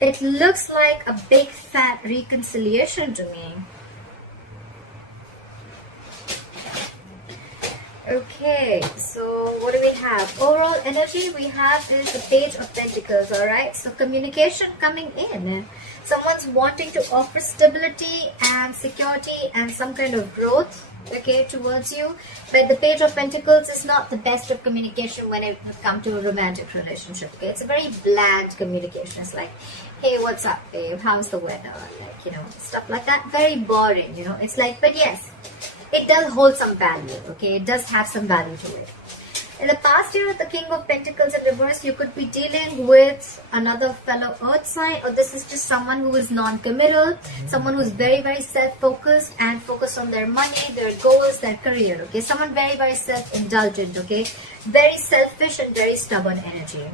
It looks like a big fat reconciliation to me. Okay, so what do we have? Overall energy we have is the Page of Pentacles, alright? So communication coming in. Someone's wanting to offer stability and security and some kind of growth, okay, towards you. But the Page of Pentacles is not the best of communication when it comes to a romantic relationship, okay? It's a very bland communication. It's like, hey, what's up, babe? How's the weather? Like, you know, stuff like that. Very boring, you know? It's like, but yes, it does hold some value, okay? It does have some value to it. In the past year, the King of Pentacles in reverse, you could be dealing with another fellow earth sign, or this is just someone who is non-committal, someone who's very, very self-focused and focused on their money, their goals, their career, okay? Someone very, very self-indulgent, okay? Very selfish and very stubborn energy.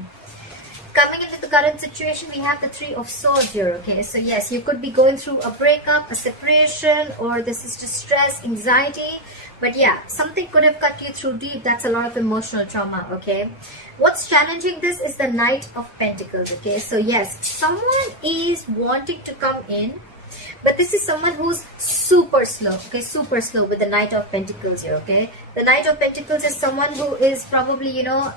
Coming into the current situation, we have the Three of Swords here, okay? So yes, you could be going through a breakup, a separation, or this is just stress, anxiety. But yeah, something could have cut you through deep. That's a lot of emotional trauma, okay? What's challenging this is the Knight of Pentacles, okay? So yes, someone is wanting to come in, but this is someone who's super slow, okay? Super slow with the Knight of Pentacles here, okay? The Knight of Pentacles is someone who is probably, you know,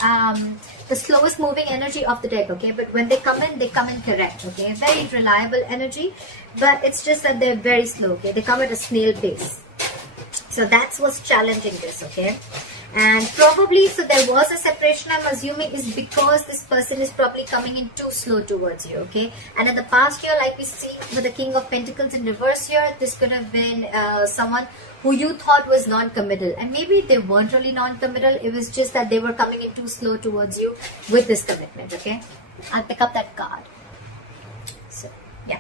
the slowest moving energy of the deck, okay? But when they come in correct, okay? Very reliable energy, but it's just that they're very slow, okay? They come at a snail pace. So that's what's challenging this, okay? And probably, so there was a separation, I'm assuming, is because this person is probably coming in too slow towards you, okay? And in the past year, like we see with the King of Pentacles in reverse here, this could have been someone who you thought was non-committal. And maybe they weren't really non-committal, it was just that they were coming in too slow towards you with this commitment, okay? I'll pick up that card. So, yeah.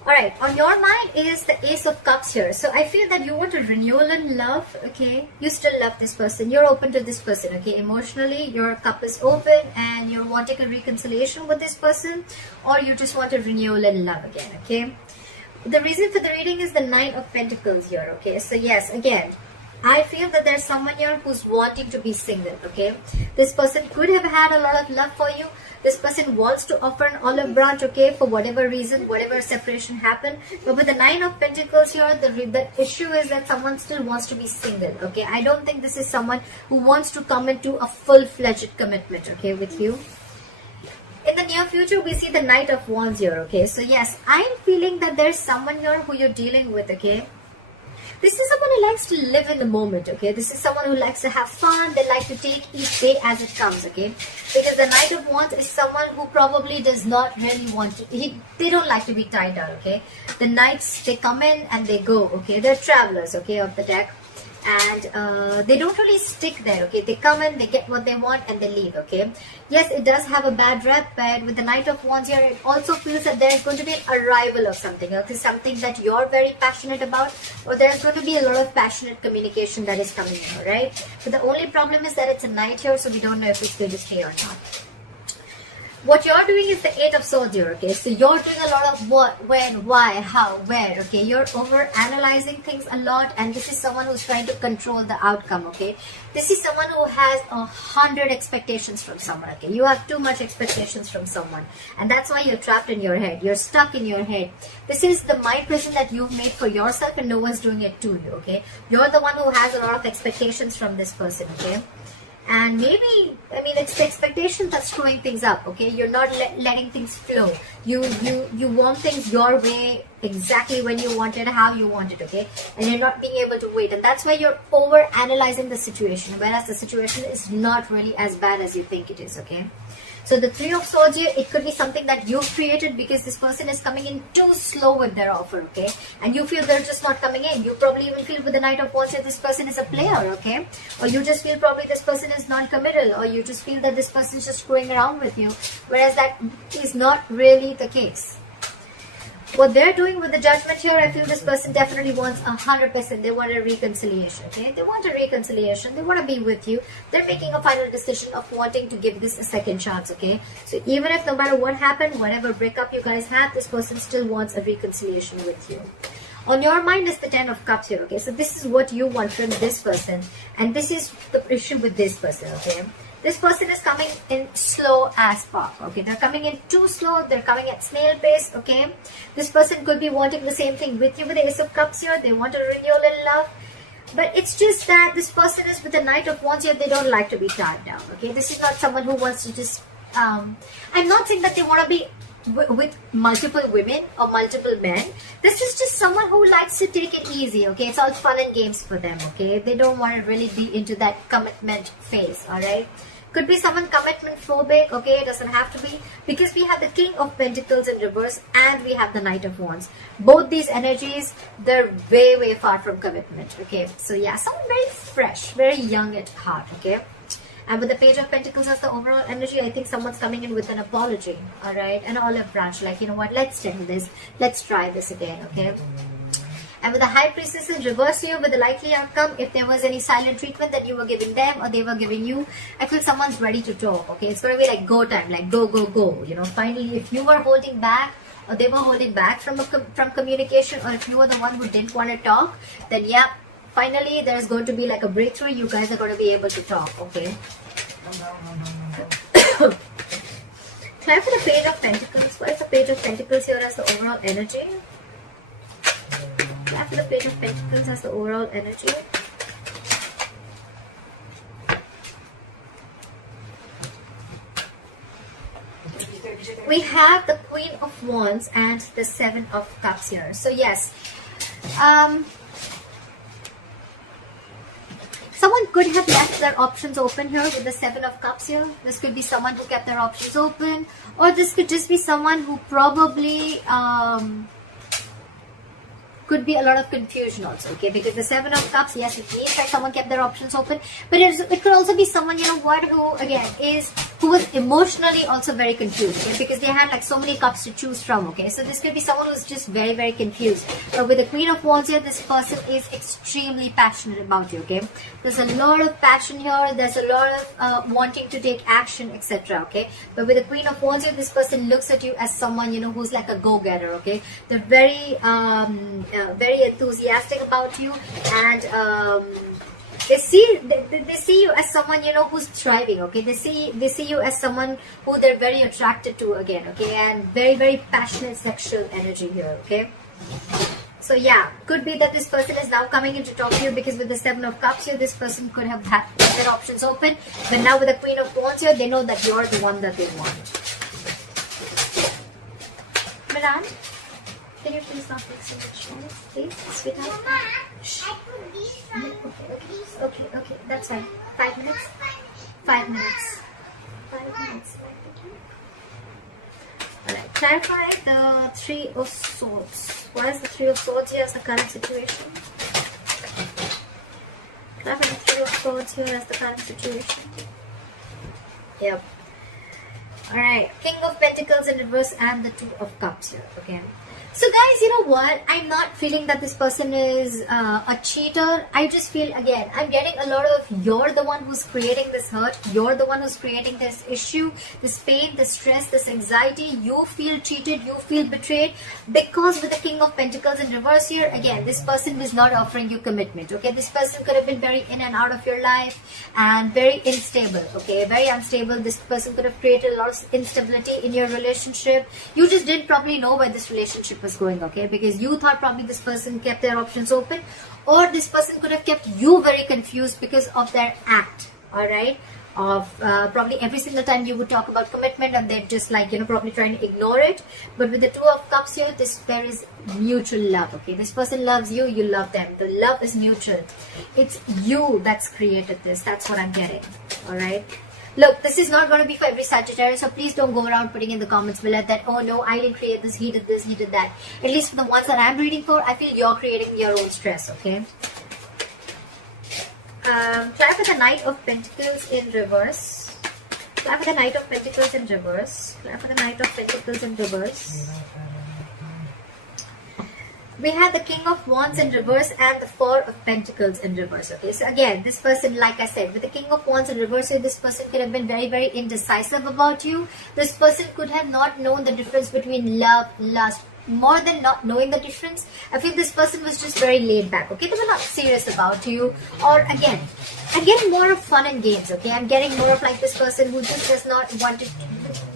Alright, on your mind is the Ace of Cups here. So I feel that you want a renewal in love, okay? You still love this person. You're open to this person, okay? Emotionally, your cup is open and you're wanting a reconciliation with this person, or you just want a renewal in love again, okay? The reason for the reading is the Nine of Pentacles here, okay? So yes, again, I feel that there's someone here who's wanting to be single, okay? This person could have had a lot of love for you. This person wants to offer an olive branch, okay, for whatever reason, whatever separation happened. But with the Nine of Pentacles here, the issue is that someone still wants to be single, okay? I don't think this is someone who wants to come into a full-fledged commitment, okay, with you. In the near future, we see the Knight of Wands here, okay? So yes, I'm feeling that there's someone here who you're dealing with, okay? This is someone who likes to live in the moment, okay? This is someone who likes to have fun. They like to take each day as it comes, okay? Because the Knight of Wands is someone who probably does not really want to... They don't like to be tied down, okay? The Knights, they come in and they go, okay? They're travelers, okay, of the deck. And they don't really stick there, okay? They come in, they get what they want, and they leave, okay? Yes, it does have a bad rep, but with the Knight of Wands here, it also feels that there's going to be an arrival of something, okay? Something that you're very passionate about, or there's going to be a lot of passionate communication that is coming in, right? But the only problem is that it's a Knight here, so we don't know if it's going to stay or not. What you're doing is the Eight of Swords here, okay? So you're doing a lot of what, when, why, how, where, okay? You're over-analyzing things a lot, and this is someone who's trying to control the outcome, okay? This is someone who has 100 expectations from someone, okay? You have too much expectations from someone, and that's why you're trapped in your head. You're stuck in your head. This is the mind prison that you've made for yourself, and no one's doing it to you, okay? You're the one who has a lot of expectations from this person, okay? And maybe, I mean, it's the expectation that's screwing things up, okay? You're not letting things flow. You want things your way, exactly when you want it, how you want it, okay? And you're not being able to wait. And that's why you're over-analyzing the situation, whereas the situation is not really as bad as you think it is, okay? So the Three of Swords here, it could be something that you've created because this person is coming in too slow with their offer, okay? And you feel they're just not coming in. You probably even feel with the Knight of Wands that this person is a player, okay? Or you just feel probably this person is non-committal, or you just feel that this person is just screwing around with you, whereas that is not really the case. What they're doing with the Judgment here, I feel this person definitely wants 100%. They want a reconciliation, okay? They want a reconciliation. They want to be with you. They're making a final decision of wanting to give this a second chance, okay? So even if no matter what happened, whatever breakup you guys had, this person still wants a reconciliation with you. On your mind is the Ten of Cups here, okay? So this is what you want from this person, and this is the issue with this person, okay? This person is coming in slow as fuck, okay? They're coming in too slow. They're coming at snail pace, okay? This person could be wanting the same thing with you with the Ace of Cups here. They want a renewal in love. But it's just that this person is with the Knight of Wands here. They don't like to be tied down, okay? This is not someone who wants to just... I'm not saying that they want to be with multiple women or multiple men. This is just someone who likes to take it easy, okay? It's all fun and games for them, okay? They don't want to really be into that commitment phase, all right? Could be someone commitment phobic, okay? It doesn't have to be, because we have the King of Pentacles in reverse and we have the Knight of Wands. Both these energies, they're way far from commitment, okay? So yeah, someone very fresh, very young at heart, okay? And with the Page of Pentacles as the overall energy, I think someone's coming in with an apology, all right? An olive branch, like, you know what, let's do this. Let's try this again, okay? And with the High Priestess in reverse here, with the likely outcome, if there was any silent treatment that you were giving them or they were giving you, I feel someone's ready to talk, okay? It's going to be like go time, like go, you know? Finally, if you were holding back or they were holding back from communication, or if you were the one who didn't want to talk, then yeah, finally there's going to be like a breakthrough. You guys are going to be able to talk, okay? Try for the Page of Pentacles. What is the Page of Pentacles here as the overall energy? Try for the Page of Pentacles as the overall energy. We have the Queen of Wands and the Seven of Cups here. So yes, someone could have left their options open here with the Seven of Cups here. This could be someone who kept their options open, or this could just be someone who probably could be a lot of confusion also, okay? Because the Seven of Cups, yes, it means that someone kept their options open, but it could also be someone, you know what, who again who was emotionally also very confused, okay? Because they had like so many cups to choose from, okay? So this could be someone who's just very connfused. But with the Queen of Wands here, this person is extremely passionate about you, okay? There's a lot of passion here. There's a lot of wanting to take action, etc., okay? But with the Queen of Wands here, this person looks at you as someone, you know, who's like a go-getter, okay? They're very enthusiastic about you, and they see you as someone, you know, who's thriving, okay? They see you as someone who they're very attracted to again, okay? And very passionate sexual energy here, okay? So yeah, could be that this person is now coming in to talk to you, because with the Seven of Cups here, this person could have had their options open, but now with the Queen of Wands here, they know that you're the one that they want. Miran, can you please not make so much noise, please, sweetheart? Shh. Okay, that's fine. 5 minutes? 5 minutes. 5 minutes. Alright, clarify the Three of Swords. What is the Three of Swords here as the current situation? Clarify the Three of Swords here as the current situation. Yep. Alright, King of Pentacles in reverse and the Two of Cups here, okay? So guys, you know what? I'm not feeling that this person is a cheater. I just feel, again, I'm getting a lot of you're the one who's creating this hurt. You're the one who's creating this issue, this pain, this stress, this anxiety. You feel cheated. You feel betrayed. Because with the King of Pentacles in reverse here, again, this person was not offering you commitment. Okay, this person could have been very in and out of your life and very unstable. Okay, very unstable. This person could have created a lot of instability in your relationship. You just didn't probably know where this relationship was going, okay? Because you thought probably this person kept their options open, or this person could have kept you very confused because of their act, all right? Of probably every single time you would talk about commitment, and they're just like, you know, probably trying to ignore it. But with the Two of Cups here, there is mutual love, okay? This person loves you, you love them. The love is mutual. It's you that's created this. That's what I'm getting, all right? Look, this is not going to be for every Sagittarius, so please don't go around putting in the comments below that, oh no, I didn't create this, he did that. At least for the ones that I'm reading for, I feel you're creating your own stress, okay? Try for the Knight of Pentacles in reverse. Try for the Knight of Pentacles in reverse. Try for the Knight of Pentacles in reverse. We have the King of Wands in reverse and the Four of Pentacles in reverse. Okay, so again, this person, like I said, with the King of Wands in reverse, this person could have been very indecisive about you. This person could have not known the difference between love, lust, more than not knowing the difference, I feel this person was just very laid back, okay? They were not serious about you. Or again, I'm getting more of fun and games, okay? I'm getting more of like this person who just does not want to,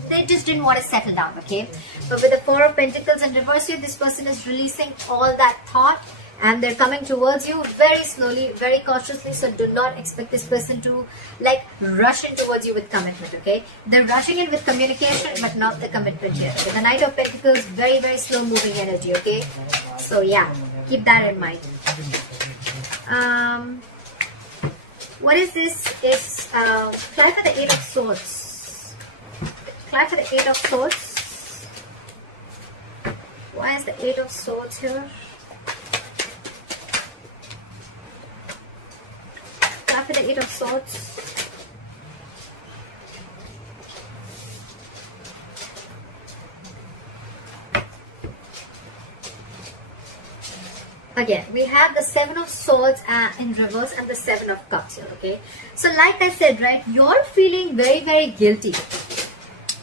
they just didn't want to settle down, okay? But with the Four of Pentacles in reverse here, this person is releasing all that thought, and they're coming towards you very slowly, very cautiously. So do not expect this person to like rush in towards you with commitment, okay? They're rushing in with communication, but not the commitment here. Okay? The Knight of Pentacles, very, very slow moving energy, okay? So yeah, keep that in mind. What is this? It's apply for the Eight of Swords. Apply for the Eight of Swords. Why is the Eight of Swords here? Apply for the Eight of Swords. Again, we have the Seven of Swords in reverse and the Seven of Cups here, okay? So like I said, right, you're feeling very, very guilty.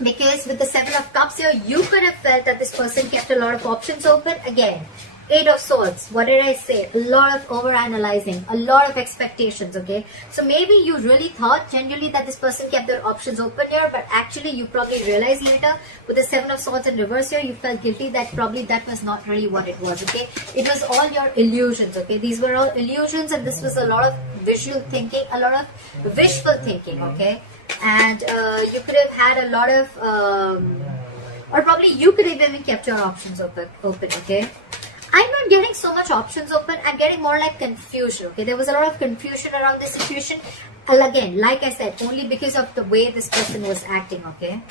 Because with the Seven of Cups here, you could have felt that this person kept a lot of options open. Again, Eight of Swords, what did I say? A lot of over-analyzing, a lot of expectations, okay? So maybe you really thought genuinely that this person kept their options open here, but actually you probably realized later with the Seven of Swords in reverse here, you felt guilty that probably that was not really what it was, okay? It was all your illusions, okay? These were all illusions, and this was a lot of visual thinking, a lot of wishful thinking, okay? And you could have had a lot of, or probably you could have even kept your options open, okay? I'm not getting so much options open. I'm getting more like confusion, okay? There was a lot of confusion around this situation. And again, like I said, only because of the way this person was acting, okay?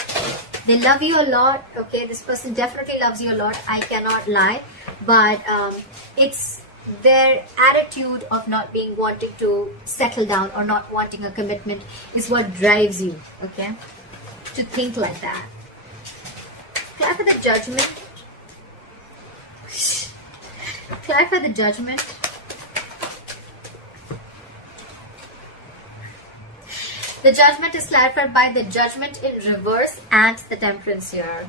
They love you a lot, okay? This person definitely loves you a lot. I cannot lie. But it's their attitude of not being wanting to settle down or not wanting a commitment is what drives you, okay? To think like that. Clap for the Judgment. Clap for the Judgment. The Judgment is clarified by the Judgment in reverse and the Temperance here.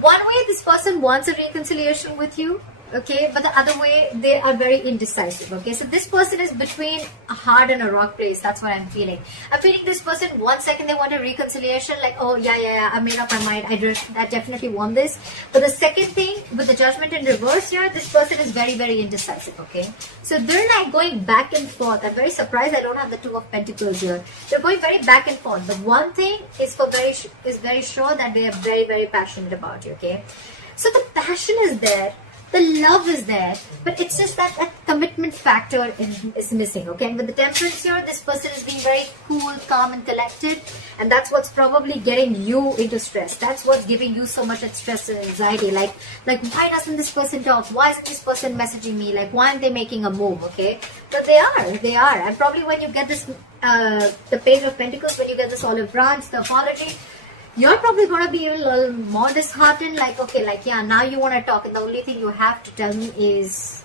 One way this person wants a reconciliation with you, okay, but the other way they are very indecisive, okay? So this person is between a hard and a rock place. That's what I'm feeling. I'm feeling this person, 1 second they want a reconciliation, like, oh yeah, I made up my mind, I definitely want this. But the second thing, with the Judgment in reverse here, this person is very, very indecisive, okay? So they're like going back and forth. I'm very surprised I don't have the Two of Pentacles here. They're going very back and forth. The one thing is very sure that they are very, very passionate about you, okay? So the passion is there. The love is there, but it's just that commitment factor is missing, okay? And with the Temperance here, this person is being very cool, calm, and collected, and that's what's probably getting you into stress. That's what's giving you so much stress and anxiety. Like why doesn't this person talk? Why isn't this person messaging me? Like, why aren't they making a move, okay? But they are. And probably when you get this, the Page of Pentacles, when you get this olive branch, the apology, you're probably going to be a little more disheartened, like, okay, like, yeah, now you want to talk, and the only thing you have to tell me is,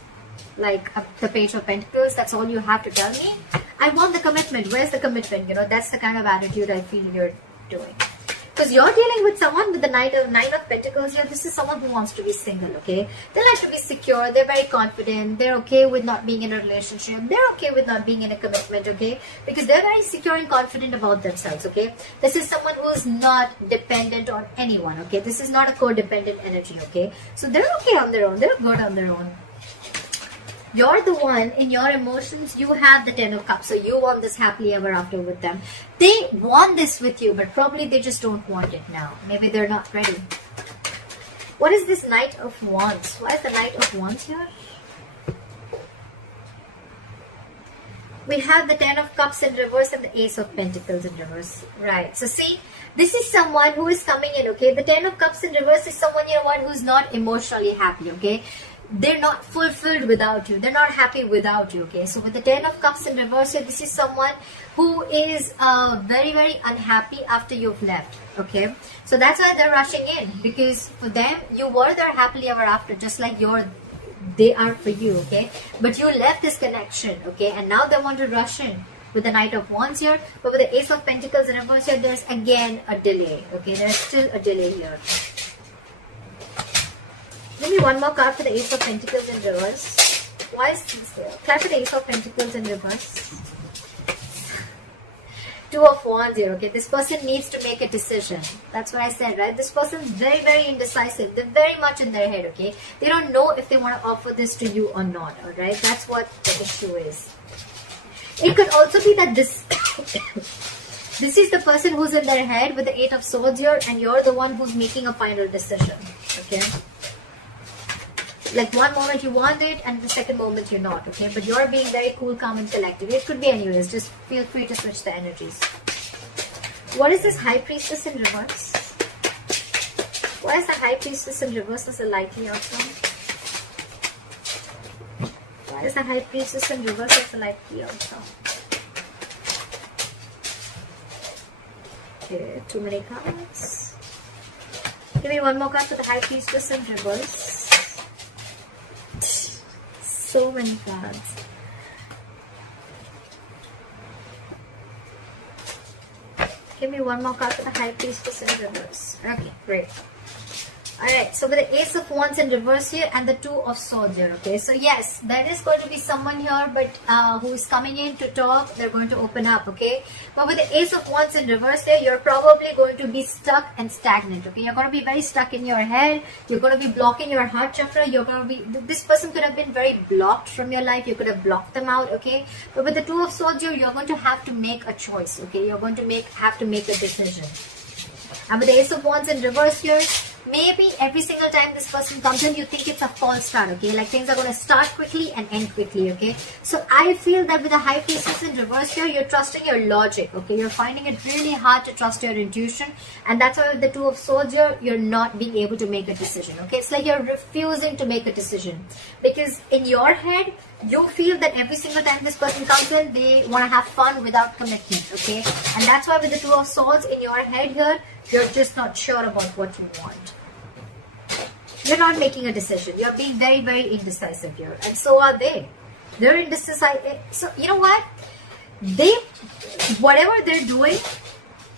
like, the Page of Pentacles. That's all you have to tell me. I want the commitment. Where's the commitment? You know, that's the kind of attitude I feel you're doing. Because you're dealing with someone with the Nine of Pentacles here. This is someone who wants to be single, okay? They like to be secure. They're very confident. They're okay with not being in a relationship. They're okay with not being in a commitment, okay? Because they're very secure and confident about themselves, okay? This is someone who is not dependent on anyone, okay? This is not a codependent energy, okay? So they're okay on their own. They're good on their own. You're the one, in your emotions, you have the Ten of Cups. So you want this happily ever after with them. They want this with you, but probably they just don't want it now. Maybe they're not ready. What is this Knight of Wands? Why is the Knight of Wands here? We have the Ten of Cups in reverse and the Ace of Pentacles in reverse. Right. So see, this is someone who is coming in, okay? The Ten of Cups in reverse is someone, you know what, who's not emotionally happy, okay? They're not fulfilled without you. They're not happy without you, okay? So with the Ten of Cups in reverse here, this is someone who is very, very unhappy after you've left, okay? So that's why they're rushing in, because for them, you were there happily ever after, just like they are for you, okay? But you left this connection, okay? And now they want to rush in with the Knight of Wands here. But with the Ace of Pentacles in reverse here, there's again a delay, okay? There's still a delay here. Give me one more card for the Ace of Pentacles in reverse. Why is this there? Card for the Ace of Pentacles in reverse. Two of Wands here, okay? This person needs to make a decision. That's what I said, right? This person is very, very indecisive. They're very much in their head, okay? They don't know if they want to offer this to you or not, alright? That's what the issue is. It could also be that this this is the person who's in their head with the Eight of Swords here, and you're the one who's making a final decision, okay? Like one moment you want it and the second moment you're not, okay? But you're being very cool, calm and collective. It could be anyways. Just feel free to switch the energies. What is this High Priestess in reverse? Why is the High Priestess in reverse as a likely outcome? Why is the High Priestess in reverse as a likely outcome? Okay, too many cards. Give me one more card for the High Priestess in reverse. So many cards. Give me one more card for the High Priestess in reverse. Okay, great. Alright, so with the Ace of Wands in reverse here and the Two of Swords here, okay? So yes, there is going to be someone here but who is coming in to talk. They're going to open up, okay? But with the Ace of Wands in reverse here, you're probably going to be stuck and stagnant, okay? You're going to be very stuck in your head. You're going to be blocking your heart chakra. You're going to be... This person could have been very blocked from your life. You could have blocked them out, okay? But with the Two of Swords here, you're going to have to make a choice, okay? You're going to have to make a decision. And with the Ace of Wands in reverse here, maybe every single time this person comes in, you think it's a false start, okay? Like things are going to start quickly and end quickly, okay? So I feel that with the High Priestess in reverse here, you're trusting your logic, okay? You're finding it really hard to trust your intuition. And that's why with the Two of Swords here, you're not being able to make a decision, okay? It's like you're refusing to make a decision. Because in your head, you feel that every single time this person comes in, they want to have fun without commitment, okay? And that's why with the Two of Swords in your head here, you're just not sure about what you want. You're not making a decision. You're being very, very indecisive here. And so are they. They're indecisive. So, you know what? Whatever they're doing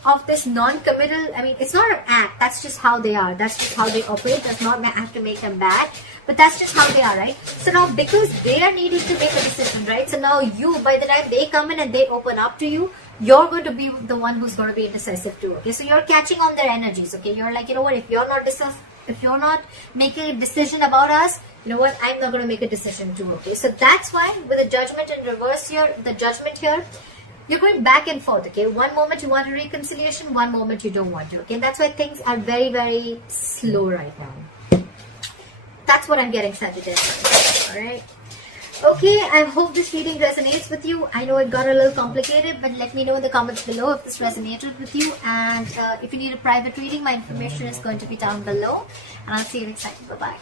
of this non-committal, I mean, it's not an act. That's just how they are. That's just how they operate. Does not have to make them bad. But that's just how they are, right? So now, because they are needing to make a decision, right? So now you, by the time they come in and they open up to you, you're going to be the one who's going to be indecisive too, okay? So you're catching on their energies, okay? You're like, you know what, if you're not making a decision about us, you know what, I'm not going to make a decision too, okay? So that's why with the Judgment in reverse here, the Judgment here, you're going back and forth, okay? One moment you want a reconciliation, one moment you don't want to, okay? That's why things are very, very slow right now. That's what I'm getting, Sagittarius, alright? Okay, I hope this reading resonates with you. I know it got a little complicated, but let me know in the comments below if this resonated with you. And if you need a private reading, my information is going to be down below. And I'll see you next time. Bye-bye.